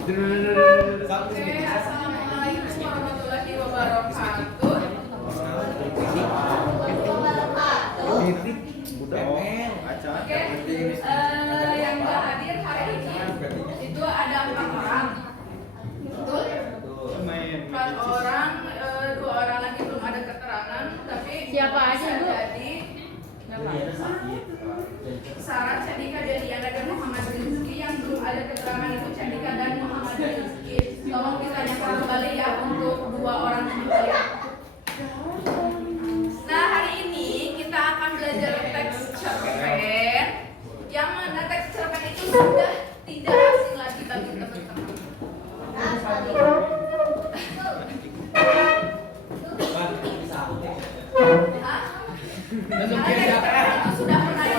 Oke, assalamualaikum warahmatullahi wabarakatuh. Oke, yang nggak hadir hari ini itu ada 4 orang, betul? 4 orang, 2 orang lagi belum ada keterangan, tapi siapa aja Bu? Jadi Sarah, Candika, Deliana, dan Muhammad Rizky. Yang belum ada keterangan itu Candika dan Muhammad Rizky. Tolong ditanyakan kembali ya untuk 2 orang kembali. Nah, hari ini kita akan belajar teks cerpen, yang mana teks cerpen itu sudah tidak asing lagi bagi teman-teman. Karena sudah pernah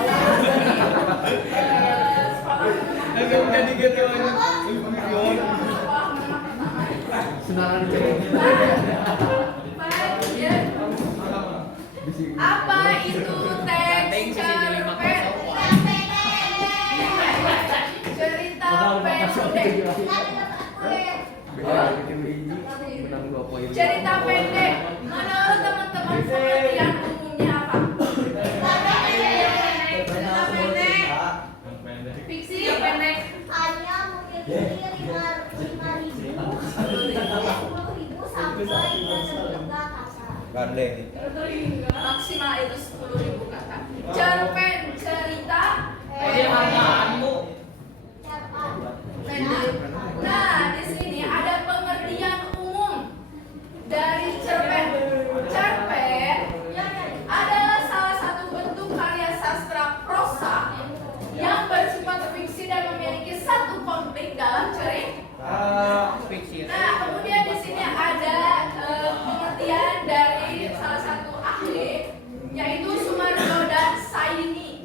apa itu teks cerpen? Cerita pendek. Cerita pendek. Menurut teman-teman pengertian umumnya apa? Cerita pendek. Fiksi pendek. Hanya memiliki 5.000 sampai 10.000 kata. Maksimal itu 10.000 kata. Cerpen cerita pendek. Nah, di sini ada pengertian umum dari cerpen. Cerpen adalah salah satu bentuk karya sastra prosa yang bersifat fiksi dan memiliki satu konflik dalam cerita. Nah, kemudian di sini ada pengertian dari salah satu ahli, yaitu Sumardo dan Saini,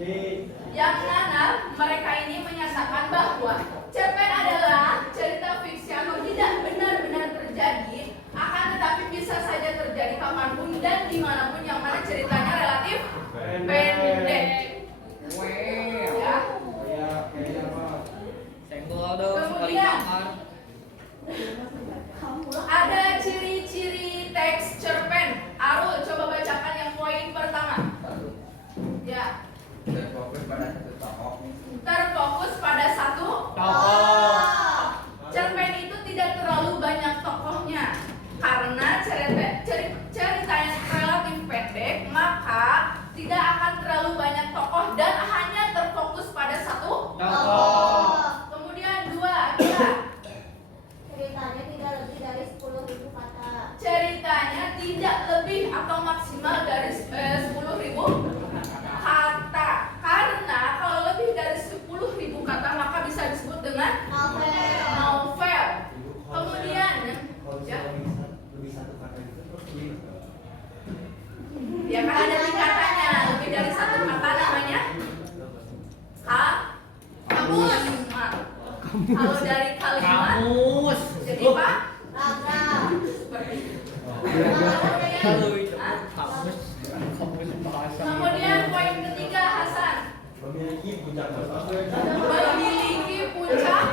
yang mana mereka ini menyatakan bahwa cerpen adalah cerita fiksi atau tidak benar-benar terjadi, akan tetapi bisa saja terjadi kapanpun dan dimanapun, yang mana ceritanya relatif pendek. Ya. Kemudian ada ciri-ciri teks cerpen. Arul, coba bacakan yang poin pertama. Ya. Terfokus pada satu tokoh. Cerpen itu tidak terlalu banyak tokohnya. Karena ceritanya relatif pendek, maka tidak akan terlalu banyak tokoh dan hanya terfokus pada satu tokoh. Kemudian 2, Akira. Ceritanya tidak lebih dari 10.000 kata. Ceritanya tidak lebih atau maksimal dari 10.000 kata. Karena kalau lebih dari 10.000 kata maka bisa disebut dengan novel. Kemudian ya kan ada tingkatannya. Lebih dari 1 kata namanya kamus. Kalau dari kalimat Kamus. jadi apa? Seperti itu. Kemudian poin ketiga, Hasan. Memiliki puncak.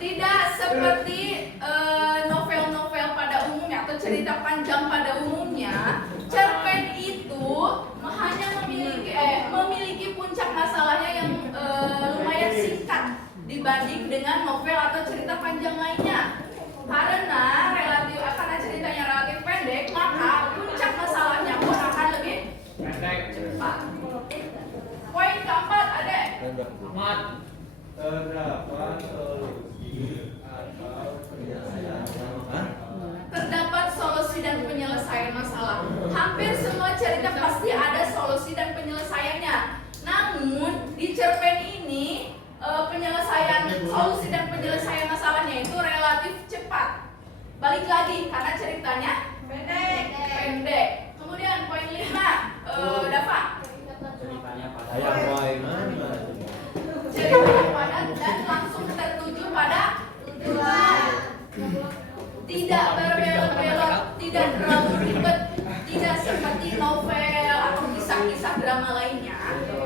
Tidak seperti novel-novel pada umumnya atau cerita panjang pada umumnya. Cerpen itu hanya memiliki puncak masalahnya yang lumayan singkat dibanding dengan novel atau cerita panjang lainnya. Karena ceritanya relatif pendek, maka puncak masalahnya pun akan lebih cepat. Poin keempat, ada terdapat solusi dan penyelesaian masalah. Hampir semua cerita pasti ada solusi dan penyelesaiannya. Namun di cerpen ini solusi dan penyelesaian masalahnya itu relatif cepat. Balik lagi karena ceritanya pendek. Kemudian poin 5, Dava. Ceritanya padat dan langsung tertuju pada tujuan. Tidak berbelok-belok, tidak terlalu ribet, tidak seperti novel atau kisah-kisah drama lainnya.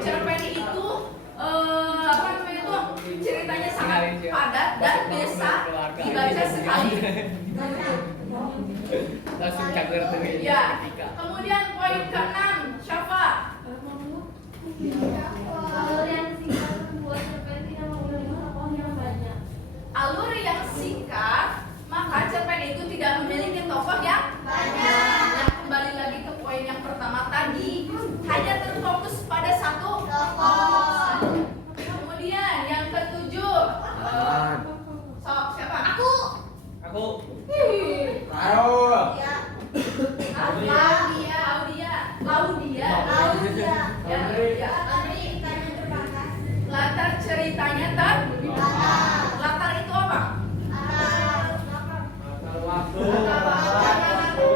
Cerpen itu ceritanya sangat dan bisa dibaca sekali. Langsung cager tuh Ya. Kemudian poin ke-6, Syafa. Alur yang singkat membuat cerpen tidak memiliki tokoh yang banyak. Alur yang singkat, maka cerpen itu tidak memiliki tokoh yang Banyak. Nah, kembali lagi ke poin yang pertama tadi, hanya terfokus pada satu Tokoh. Kemudian yang ke-7, sok siapa? Aku. Aku Ya. Laudia. Ya, ya. Latar ceritanya latar itu apa?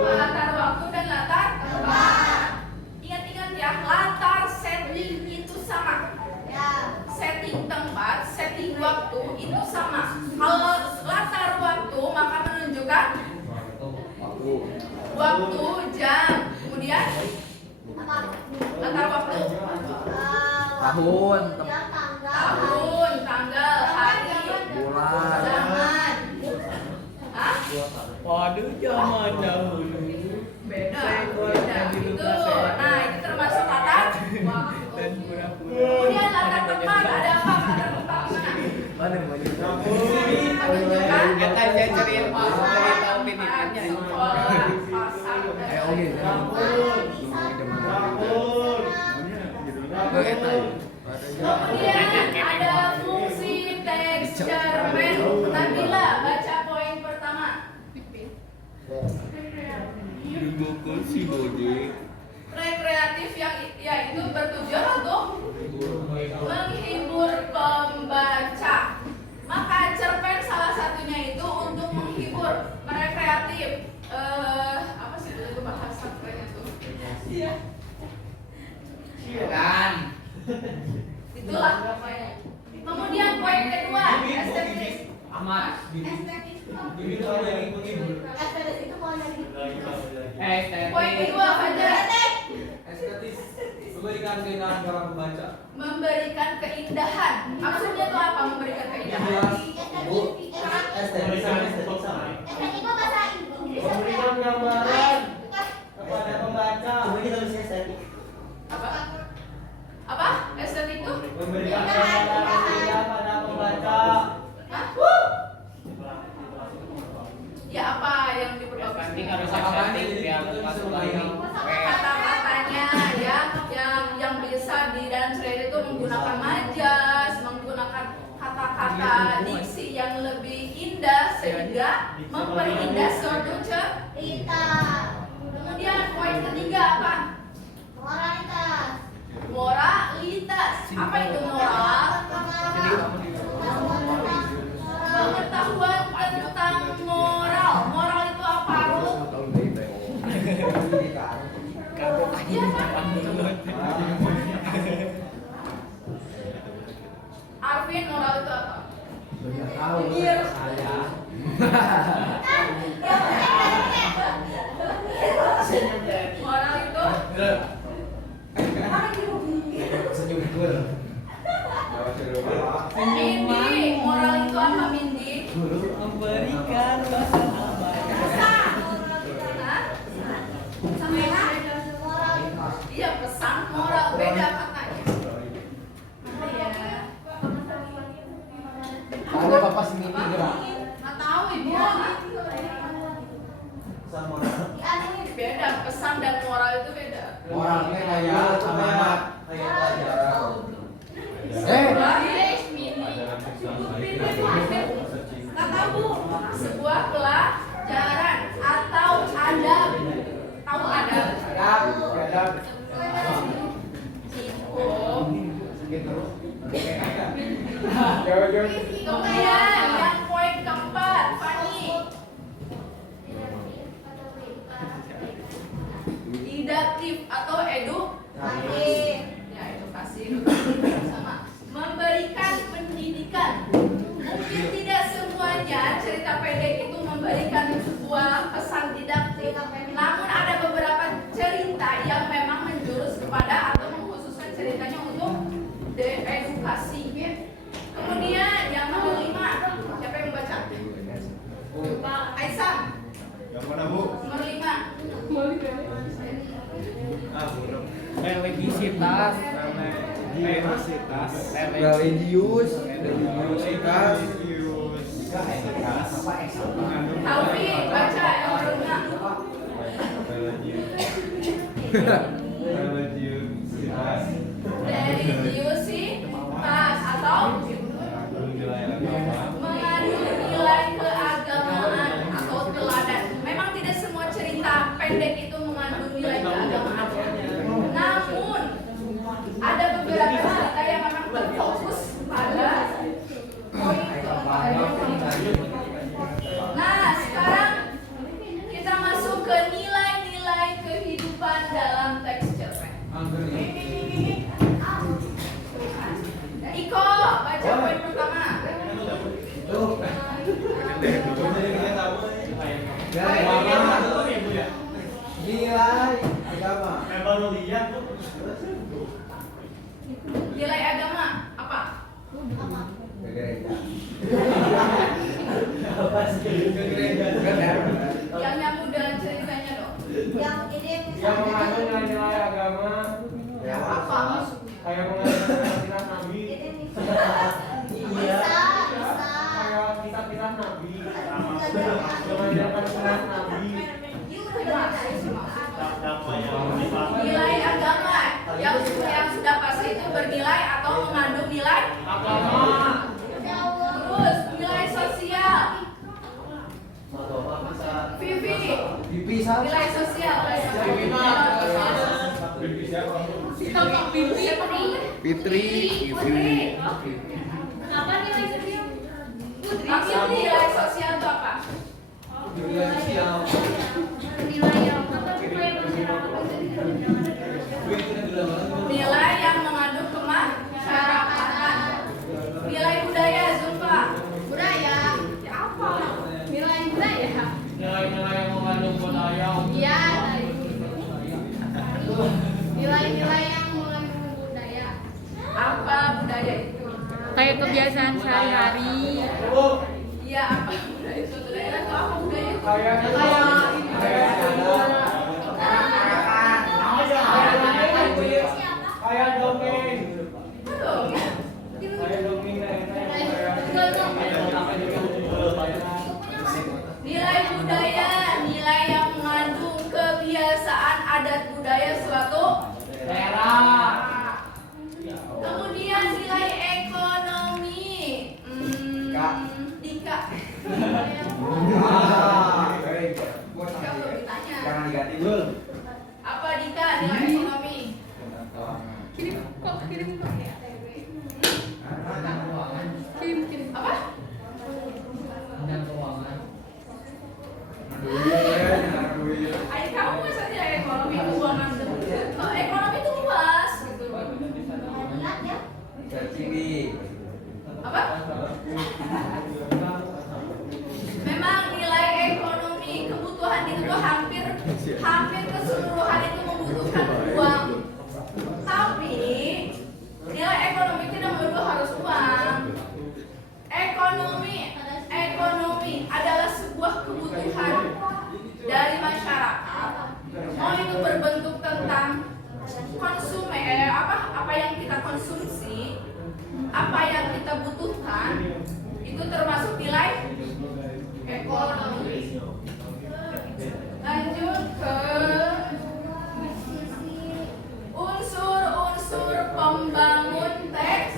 Latar waktu dan latar tempat. Ingat-ingat ya, latar setting itu sama. Setting tempat, setting waktu itu sama. Kalau latar waktu maka menunjukkan waktu, jam. Kemudian latar waktu Tahun, tanggal, hari, zaman. Hah? waduh zaman dahulu. Beda. Itu. Nah, itu termasuk latar waktu. Dan pura-pura. Kemudian latar tempat ada apa? Latar tempat mana? Menunjukkan Kita aja cerita pendidikannya. sekolah, pasar, dan kemudian ada fungsi teks cerpen. Nabila, baca poin pertama. Buku si Bode. Rekreatif yang yaitu bertujuan untuk menghibur pembaca. Maka cerpen salah satunya itu untuk menghibur, merekreatif. Apa sih itu bahasa kerennya tuh? Itulah pokoknya. Kemudian poin kedua, estetis. Ahmad. estetis itu mau dari Poin kedua, Fajar. Estetis memberikan keindahan dalam membaca. Memberikan keindahan. Maksudnya itu apa? Memberikan keindahan. estetis itu bahasa Inggris. Memberikan gambaran kepada pembaca. Apa? Apa? Estetik itu? Memberikan gambaran indah pada pembaca. Hah? Ya apa yang diperbagus? Penting harus aksentif biar masuk lagi. Kata-katanya ya, yang bisa di dalam cerita itu menggunakan majas, menggunakan kata-kata diksi yang lebih indah sehingga memperindah suatu cerita. Kemudian poin ketiga apa? Moralitas. Moralitas. Apa itu moral? Pengetahuan tentang moral. Moral itu apa, Ru? Arvin, moral itu apa? Moral itu Mindi. Moral itu apa, Mindi? Memberikan suasana baik. Hah? Iya, pesan moral beda katanya. Ada kapas ini gerak. Nggak tahu ibu. Sama. Beda, pesan dan moral itu beda. Moralnya kayak amanat, kayak pelajaran. Nggak tahu bu. Sebuah pelajaran atau adab. Tahu adab? Kemudian yang poin keempat, Fani. Didaktif atau edukasi. Ya, edukasi sama. Memberikan pendidikan. Mungkin tidak semuanya cerita pendek itu memberikan sebuah pesan didaktif. Namun ada beberapa cerita yang memang menjurus kepada atau mengkhususkan ceritanya untuk edukasi. Kemudian yang nomor 5, religius etikas Alfi, baca yang berunang. Religiusitas atau mengandung nilai keagamaan atau teladan. Memang tidak semua cerita pendek itu mengandung nilai keagamaan. Namun ada beberapa cerita yang memang terfokus pada poin keempat. Nah, sekarang kita masuk ke nilai-nilai kehidupan dalam teks cerpen. Iko, baca poin pertama. nilai agama Nilai agama apa? ke gereja Yang nyambung dengan ceritanya dong. Yang ini Yang mengandung nilai-nilai agama ya Apa? kayak mengandung kisah Nabi, bisa kayak kisah Nabi, mengajarkan kisah Nabi. Nilai agama yang sudah pasti itu bernilai atau mengandung nilai Agama. Terus nilai sosial. Vivi, dipisah nilai sosial. Fitri, Putri. apa nilai sosial? Maksud nilai sosial itu apa? nilai sosial Nilai yang apa supaya masyarakat Nilai yang mengandung kemasyarakatan. Nilai budaya, Zulfa. budaya. Ya apa? Nilai budaya. Nilai-nilai yang mengandung budaya. Iya. Nilai-nilai yang mengandung budaya. Apa budaya itu? Kayak kebiasaan sehari-hari. Iya, apa budaya itu? Budaya itu apa budaya itu? Kayak kayak dongeng. Betul. Kayak dongeng Nilai budaya, nilai yang mengandung kebiasaan adat budaya suatu daerah. Kemudian nilai ekonomi. Dika. Dika belum ditanya. jangan diganti dulu Apa Dika nilai ekonomi? Kirim kok. Kirim. Apa? Ayo kamu masa nilai ekonomi keuangan? Oh, ekonomi itu luas gitu. Ciri Apa? Memang nilai ekonomi kebutuhan itu tuh hampir keseluruhan itu membutuhkan uang. Tapi nilai ekonomi tidak melulu harus uang. Ekonomi adalah sebuah kebutuhan dari masyarakat. Mau itu berbentuk tentang apa yang kita konsumsi, apa yang kita butuhkan, itu termasuk nilai ekonomi. Lanjut ke unsur-unsur pembangun teks.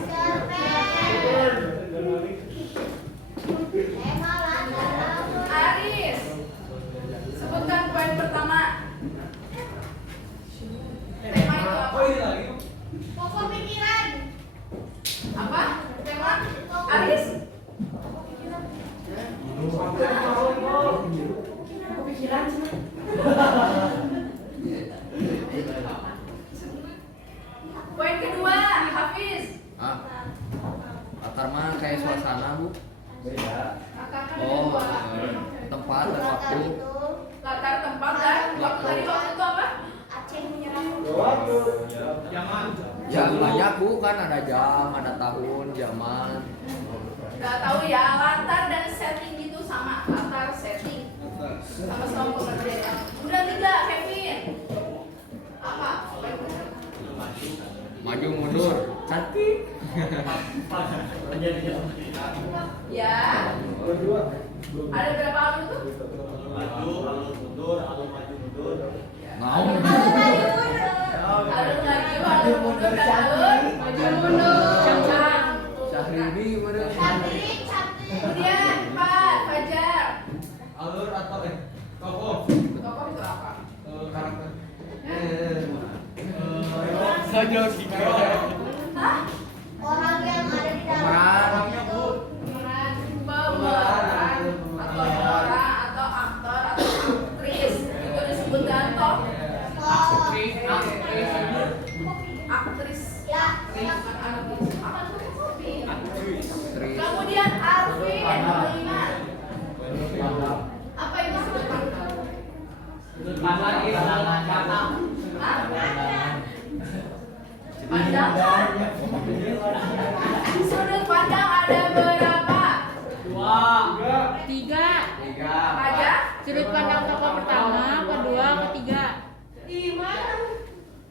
Aris, sebutkan poin pertama. Tema itu apa? Pokok pikiran. Apa? Tema? Aris? Pikiran. Poin kedua, Hafiz. Latar mah kayak suasana bu. beda Katakan Oh, kedua. tempat dan waktu. Latar tempat dan waktu. Tadi waktu itu apa? Aceh menyerang. Ya banyak bu, kan ada jam, ada tahun, zaman. Gak tahu ya, latar dan setting itu sama. Latar, setting, sama-sama berbeda. Udah tiga, Kevin. Apa? Maju mundur, cantik. Ya. Ada berapa alur itu? Maju, alur mundur, alur maju mundur. Mau. Alur maju, alur mundur, dan alur maju mundur. Syahrini mana? Kemudian Pak Fajar. Alur atau tokoh. Tokoh itu apa? Karakter. Hah? Orang yang ada di dalam. Pemeran. Pemeran atau orang atau aktor atau aktris itu disebutkan toh aktris. Ya. Kemudian Arvin kelima. Apa itu sudut pandang? Sudut pandang itu pandang. Hah? Pandang. Sudut pandang ada berapa? 2. 3. Aja? Sudut pandang tokoh pertama, kedua, ketiga.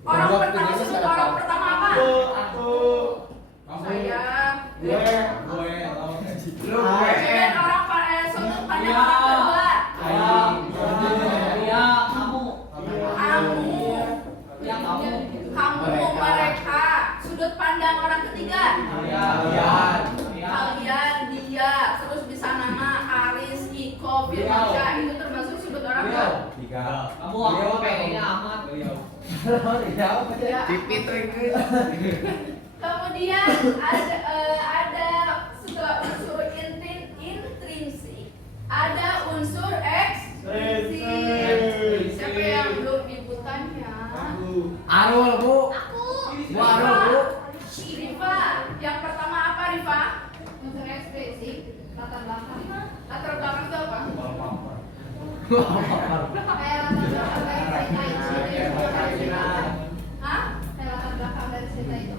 Orang pertama sudut orang pertama apa? Aku. Saya. Lu Kemudian orang sudut pandang orang kedua. Iya, kamu. Kamu. Ya, kamu. Kamu mereka. Sudut pandang orang ketiga. Kalian. Kalian, dia, terus bisa nama Aris, Iko, Firmansyah, itu termasuk sudut orang ke? Kamu aku pengennya amat. Ya. Pipit lagi. Kemudian ada setelah unsur intrinsik, ada unsur ekstrinsik. Siapa yang belum ibutannya? Arul bu. Aku. Bu Arul bu. Rifa, yang pertama apa Rifa? Unsur ekstrinsik, latar belakang. Latar belakang itu apa? Kayak latar belakang dari cerita itu. Hah? Kayak latar belakang dari cerita itu.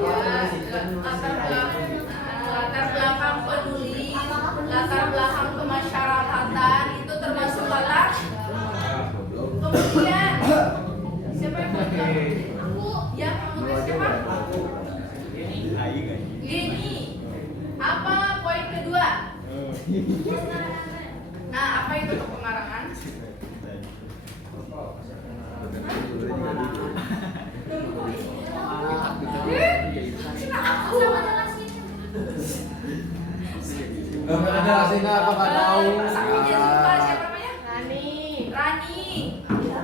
Ya, latar belakang penulis, latar belakang kemasyarakatan itu termasuk latar. Kemudian siapa yang menulis? Aku. Yang menulis siapa? Gini. Apa poin kedua? Nah, apa itu pengarangan? Aku sama jelasin. Ada aslinya apa nggak tahu. Saksinya lupa siapa namanya? Rani. Rani.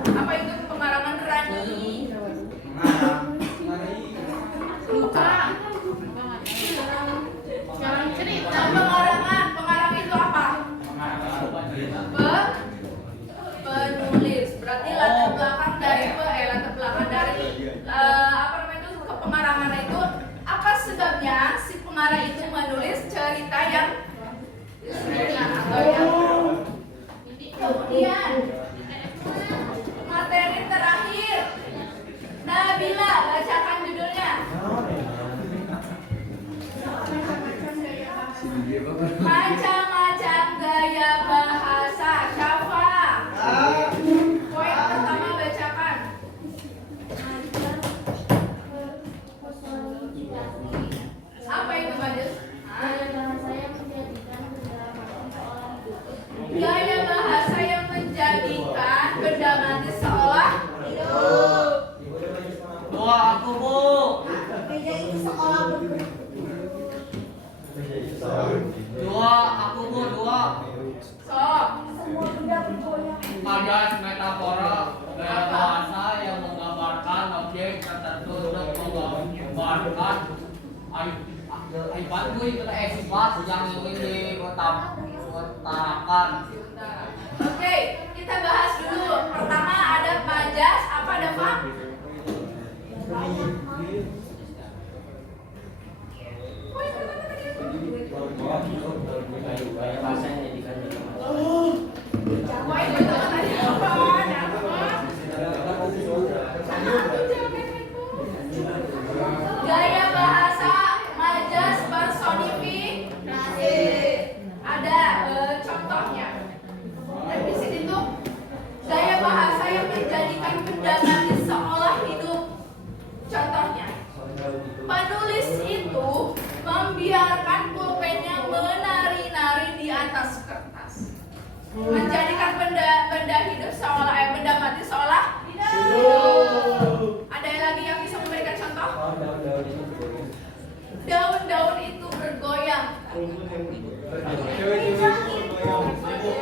Apa itu pengarangan Rani? Lupa. Jangan cerita. Nah, pengarang itu apa? Penulis. Berarti latar belakang dari latar belakang dari apa namanya itu ke pengarangan itu apa sebabnya si pengarang itu menulis cerita yang disebutkan atau yang kemudian materi terakhir Nabila bacakan judulnya. Macam-macam gaya bahasa Syafa. Poin pertama bacakan. Apa itu Badus? Gaya bahasa yang menjadikan benda mati seolah hidup. 2 aku, Bu. Gereja itu sekolah bergerak. 2 aku, Bu. 2. Sok. Semua benda bergoyang. Ada metafora gaya bahasa yang menggambarkan objek tertentu untuk menggambarkan akibat itu sifat yang ingin diutarakan. Oke, kita bahas dulu. Pertama ada majas, apa ada Pak? Poin pertama tadi apa? Poin pertama tadi apa? Ada apa? Gaya bahasa majas personifikasi. Ada contohnya. Dan di sini tuh gaya bahasa yang menjadikan benda mati seolah hidup. Contoh membiarkan pulpennya menari-nari di atas kertas, menjadikan benda hidup seolah benda mati seolah hidup. Ada lagi yang bisa memberikan contoh? Daun-daun itu bergoyang.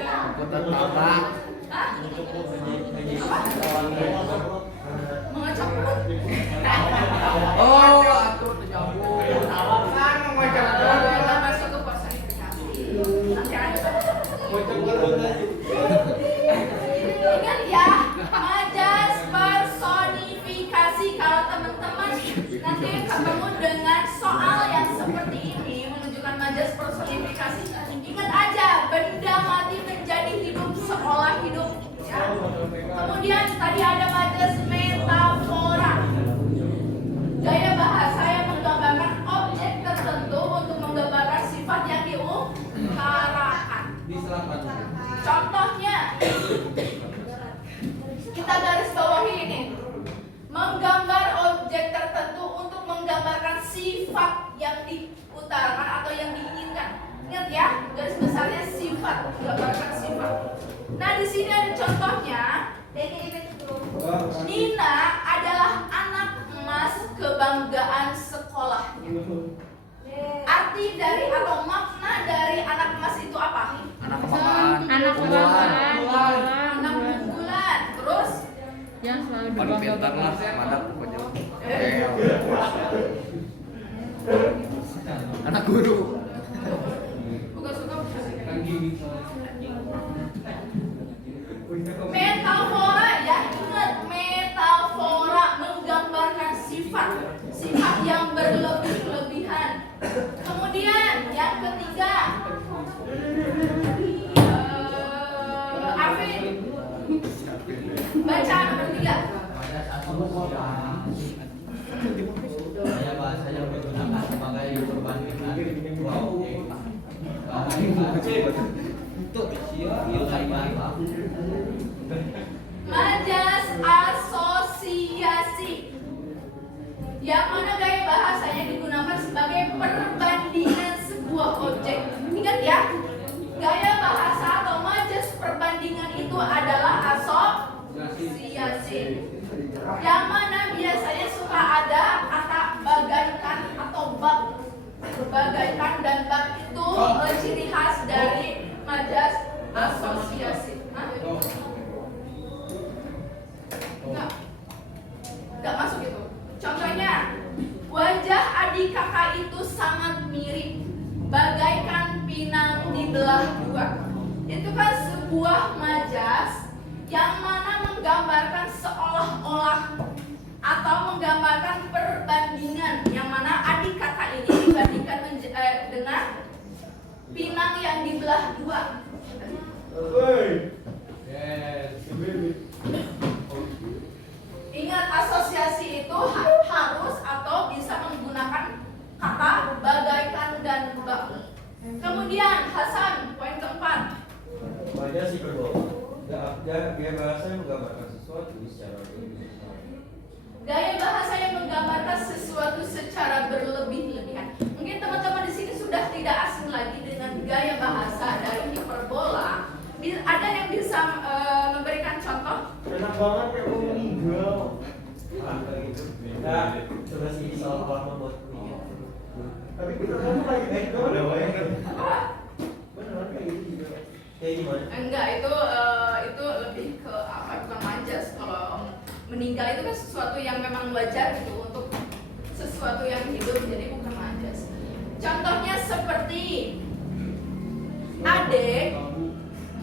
Angkutan tapak. Hah? Mengocok perut. Oh, atuh ternyambung. Kan mengajak Kita masuk ke personifikasi. Nanti ada. Ingat ya, majas personifikasi. Kalau teman-teman nanti ketemu dengan soal yang seperti ini menunjukkan majas personifikasi, ingat aja benda mati menjadi hidup seolah hidup. Ya. Kemudian tadi ada majas metafora. Gaya bahasa yang menggambarkan objek tertentu untuk menggambarkan sifat yang diutarakan. Contohnya, kita garis bawahi ini, menggambar objek tertentu untuk menggambarkan sifat yang diutarakan atau yang diinginkan. Ingat ya, garis besarnya sifat, menggambarkan sifat. Nah, di sini ada contohnya. Nina adalah anak emas kebanggaan sekolahnya. Arti dari atau makna dari anak emas itu apa? Anak kebanggaan. Anak kebanggaan. Anak unggulan. Terus Yang selalu Paling pintar lah, dibanggakan. mantap pokoknya. Anak guru. bukan suka metafora ya, ingat metafora menggambarkan sifat yang berlebih-lebihan. Kemudian yang ketiga, Arvin baca nomor 3. Gaya bahasa yang digunakan sebagai perbandingan dua objek. Majas asosiasi, yang mana gaya bahasanya digunakan sebagai perbandingan sebuah objek. Ingat ya, gaya bahasa atau majas perbandingan itu adalah asosiasi, yang mana biasanya suka ada kata bagaikan atau bak. Bagaikan dan bak itu ciri khas dari majas asosiasi. Hah? Enggak masuk itu. Contohnya, wajah adik kakak itu sangat mirip, bagaikan pinang dibelah dua. Itu kan sebuah majas yang mana menggambarkan seolah-olah atau menggambarkan perbandingan, yang mana adik kakak ini dibandingkan dengan pinang yang dibelah dua. Ingat, asosiasi itu harus atau bisa menggunakan kata bagaikan dan bak. Kemudian Hasan, poin keempat. Majas si kedua. Gaya bahasa yang menggambarkan sesuatu secara berlebih. Gaya bahasa yang menggambarkan sesuatu secara berlebih-lebihan. Mungkin teman-teman di sini sudah tidak asing lagi dengan gaya bahasa dari hiperbola. Ada yang bisa memberikan contoh? Enak banget kayak mau meninggal. Gitu. Nah, coba sih soal membuat kuliah. Tapi kita kan lagi beneran kayak gitu juga. Kayak gimana? Enggak, itu lebih ke apa? Bukan majas. Kalau meninggal itu kan sesuatu yang memang wajar gitu untuk sesuatu yang hidup, jadi bukan majas. Contohnya seperti adik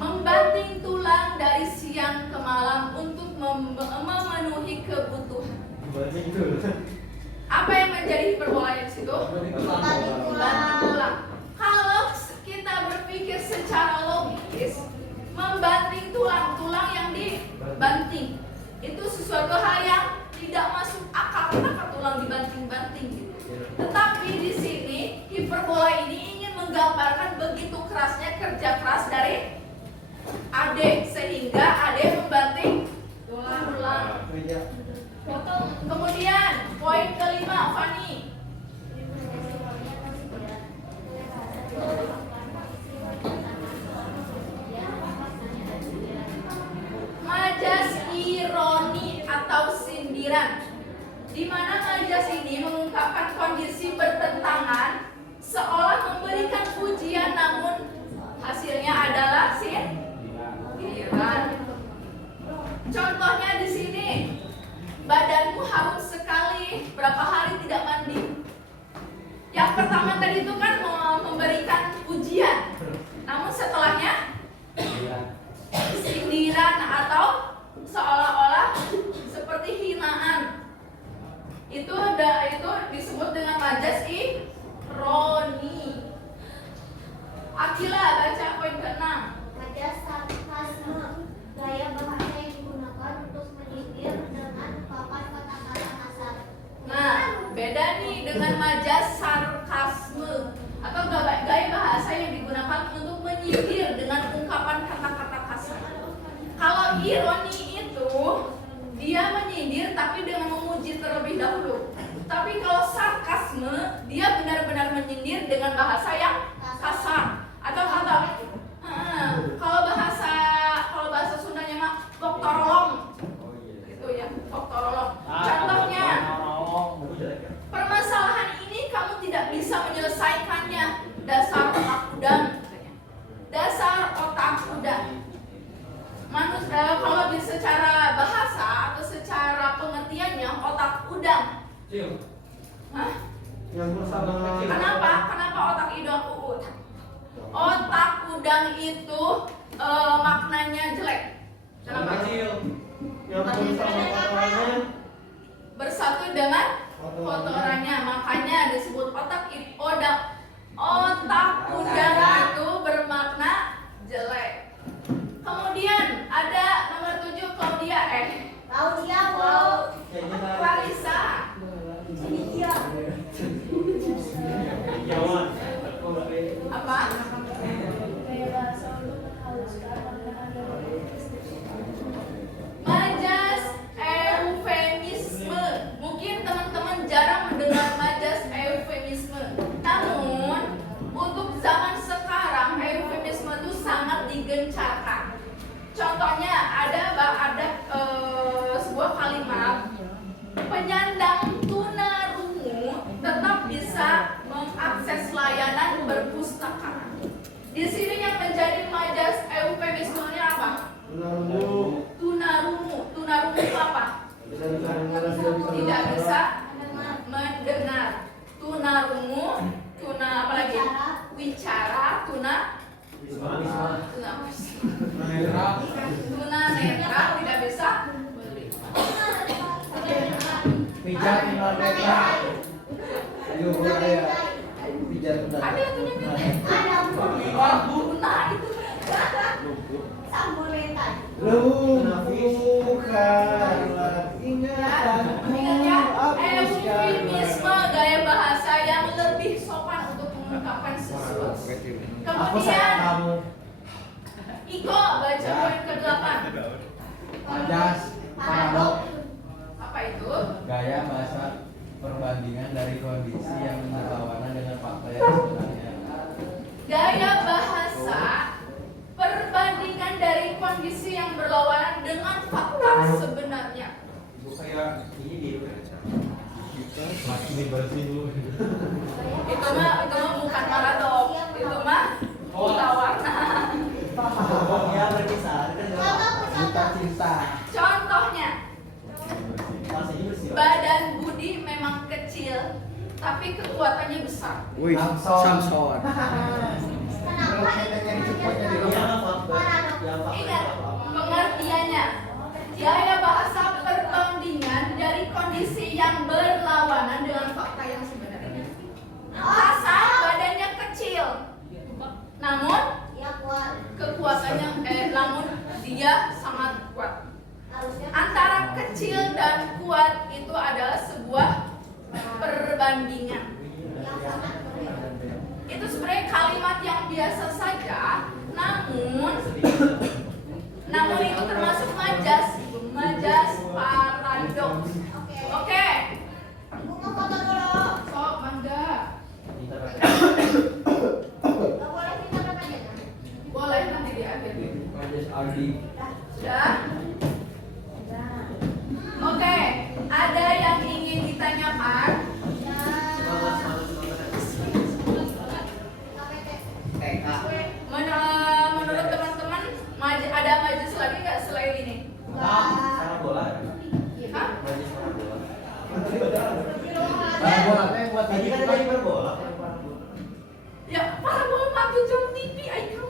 membanting tulang dari siang ke malam untuk memenuhi kebutuhan. Apa yang menjadi hiperbolanya di situ? Banting tulang. Kalau kita berpikir secara logis, membanting tulang yang dibanting itu sesuatu hal yang tidak masuk akal. Kenapa tulang dibanting-banting gitu? Tetapi di sini hiperbola ini ingin menggambarkan begitu kerasnya kerja keras dari Ade, sehingga Ade membanting tulang. Kemudian poin kelima, Fani. Sila baca poin ke-6. Majas sarkasme, gaya bahasa yang digunakan untuk menyindir dengan ungkapan kata-kata kasar. Nah, beda nih dengan majas sarkasme atau gaya bahasa yang digunakan untuk menyindir dengan ungkapan kata-kata kasar. Kalau ironi itu dia menyindir tapi dengan memuji terlebih dahulu. Tapi kalau sarkasme dia benar-benar menyindir dengan bahasa yang kasar atau kalau bahasa Sundanya mah poktorolong. Itu ya, poktorolong. Contohnya, permasalahan ini kamu tidak bisa menyelesaikannya. Dasar otak udang. Dasar otak udang. Manusia kalau secara bahasa atau secara pengertiannya otak udang. Hah? Yang bersama. Kenapa otak udang uut? Otak udang itu maknanya jelek. Kenapa? Yang bersama kotorannya. Bersatu dengan kotorannya, makanya disebut otak udang. Otak udang itu bermakna jelek. Kemudian ada nomor 7 Claudia Claudia, Bu. Clarissa. Jawan. Apa? Majas eufemisme. Mungkin teman-teman jarang mendengar majas eufemisme. Namun untuk zaman sekarang eufemisme itu sangat digencarkan. Contohnya ada sebuah kalimat, penyandang tunarungu tetap bisa mengakses layanan perpustakaan. Di sini yang menjadi majas eufemismenya apa? Tunarungu. Tunarungu itu apa? Tidak bisa mendengar. Tunarungu, tuna apa lagi? Wicara, tuna netra tidak bisa Pijat tinggal netra. Ayo ya. Pijat ada tuh Ada, Bu. tuna itu Sambuletan. Lumpuhkanlah ingatanku. ingat ya, eufemisme gaya bahasa yang lebih sopan untuk mengungkapkan sesuatu. Aku sayang Kemudian kamu. Iko baca poin ke-8. Majas paradok, Apa itu? gaya bahasa perbandingan dari kondisi yang berlawanan dengan fakta yang sebenarnya. Gaya bahasa perbandingan dari kondisi yang berlawanan dengan fakta sebenarnya. Ini bersih dulu. Itu mah bukan paradok, itu mah buta warna. Ya berkisar. Buta cinta. Contohnya, Masih bersih. badan Budi memang kecil, tapi kekuatannya besar. Wih, Samson. Kenapa itu Ingat pengertiannya. Gaya bahasa perbandingan dari kondisi yang berlawanan dengan fakta yang sebenarnya. Kasar, badannya kecil, namun kekuatannya namun dia sangat kuat. Antara kecil dan kuat itu adalah sebuah perbandingan. Itu sebenarnya kalimat yang biasa saja, namun itu termasuk majas paradoks. Oke. Ibu mau foto dulu. Sok mangga. Gak boleh kita bertanya. Boleh nanti di akhir. Majas Aldi. Sudah? Oke, ada yang ingin ditanyakan? Menurut teman-teman, ada majelis lagi nggak selain ini? Sepak bola. Hah? Majlis sepak bola. Parabola teh buat Tadi kan ada hiperbola. Ya, para mau matu jam TV, ayo.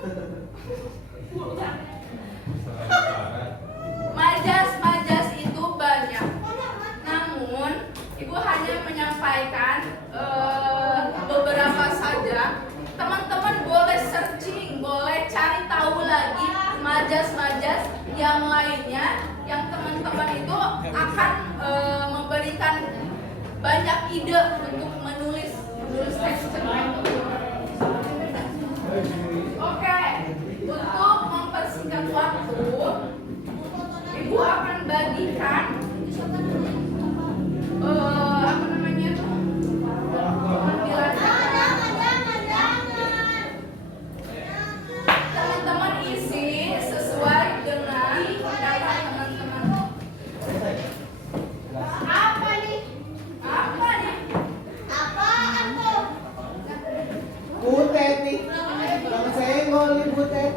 Butet nih. Nama senggol nih Butet.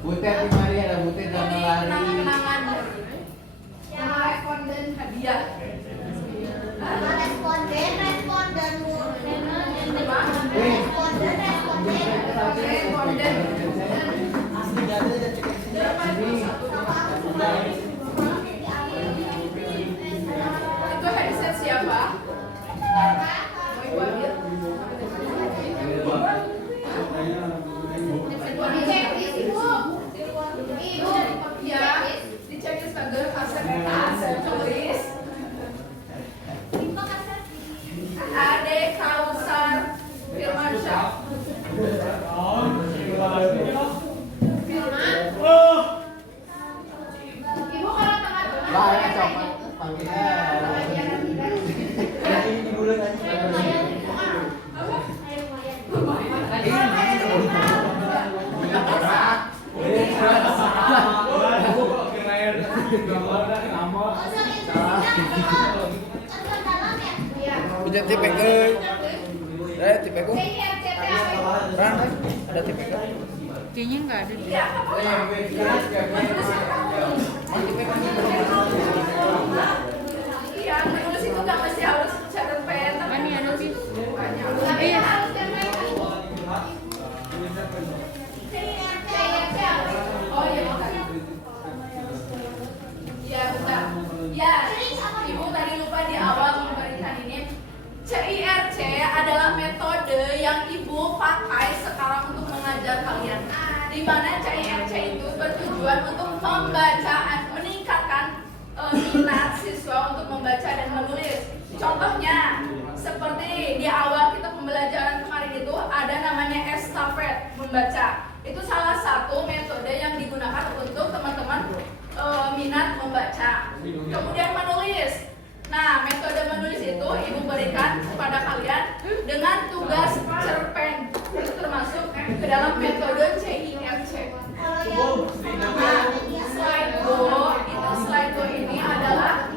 Butet di mari ada butet dan Ini lari. kenang-kenangan yang responden hadiah. Sama responden responden Responden. Asli gak ada dan cek sama aku balik Itu headset siapa? Mau ibu ambil? Dicek di situ. Ibu, ya, dicek di Instagram Asep tulis. Ade Kausar Firmansyah. Firman. Ibu kalau tengah-tengah Lah, ya saya coba panggilnya. Yang ini di bulan aja. Bisa tipek euy. Tipek ku. Ran, ada tipek ku. Kayaknya nggak ada deh. Iya, menulis itu nggak mesti harus cerpen, tapi Ini ada sih. tapi harus cerpen. Oh iya, bentar. Iya, bentar. Ya, Ibu tadi lupa di awal memberikan ini. CIRC adalah metode yang Ibu pakai sekarang untuk mengajar kalian. Di mana CIRC itu bertujuan untuk meningkatkan minat siswa untuk membaca dan menulis. Contohnya, seperti di awal kita pembelajaran kemarin itu ada namanya estafet membaca. Itu salah satu metode yang digunakan untuk teman-teman minat membaca. Kemudian menulis. Nah, metode menulis itu Ibu berikan kepada kalian dengan tugas cerpen. Itu termasuk ke dalam metode CIRC. Nah, slide go ini adalah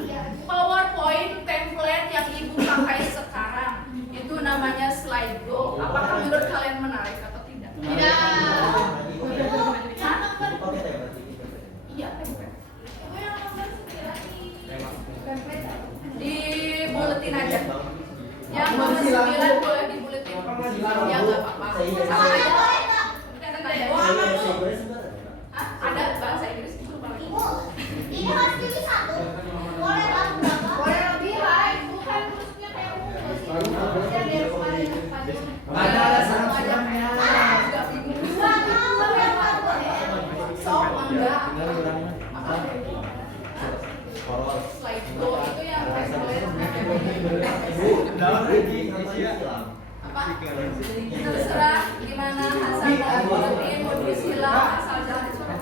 PowerPoint template yang Ibu pakai sekarang. Itu namanya slide go. Apakah menurut kalian menarik atau tidak? Tidak. Iya, template. Di buletin aja. Yang nomor 9 boleh di buletin. Ya nggak apa-apa. Sama aja. Kelihatan aja. Hah? Ada bahasa Inggris itu lupa lagi. Ibu, ini harus pilih satu. Boleh lagu berapa? Boleh lebih lah, bukan terusnya kayak yang dari kemarin Ada alasan-alasannya. Juga bingung. Dua mau berapa boleh? Sok enggak. Apa? Slide go itu yang template. Apa? Terserah gimana Hasan mau buletin, mau disilang asal jangan surat.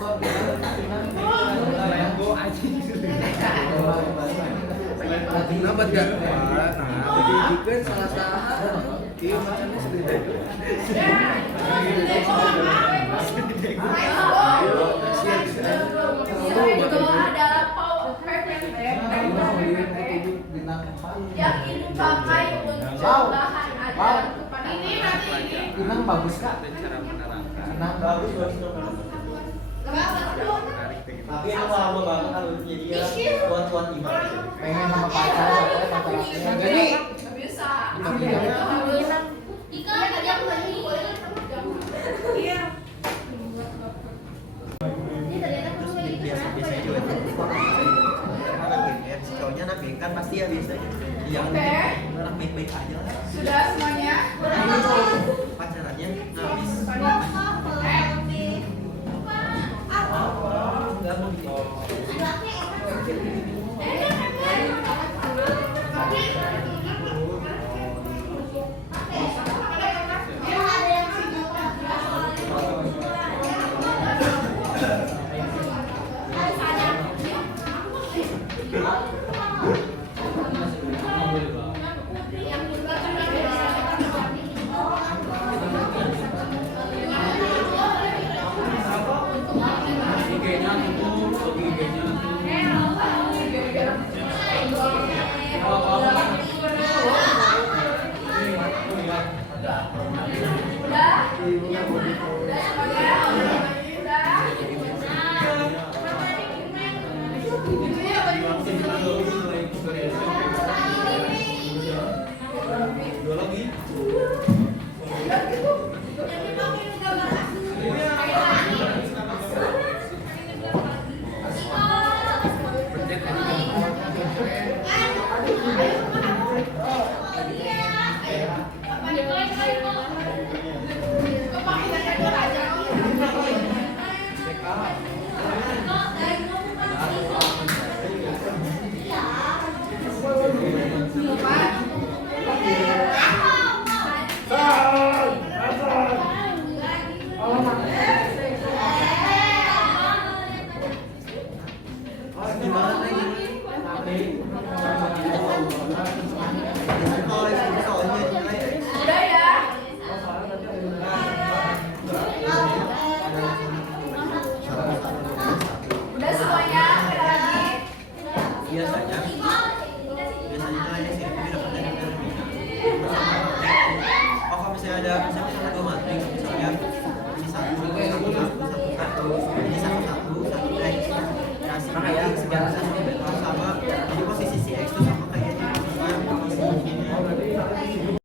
Kenapa gak? Nah, juga salah-salah. Iya, macamnya sedih itu. Itu adalah yang Ibu pakai untuk bahan ajar kepada ini nanti ini. Inang bagus kak. Inang Bagus tapi yang lama banget kalau jadi tuan-tuan iman. pengen sama pacar. Jadi Nggak bisa. Iya. Itu harus. Ika ada yang beli. Iya. Ini ternyata perlu kayak gitu Biasa kenapa juga. ya? Anak gengget, si cowoknya anak geng kan pasti ya biasanya. Jangan Oke. anak baik-baik aja lah. Sudah semuanya? Pacarannya habis. Enggak mau gitu. Yang ada satu matrix misalnya ini satu satu satu satu satu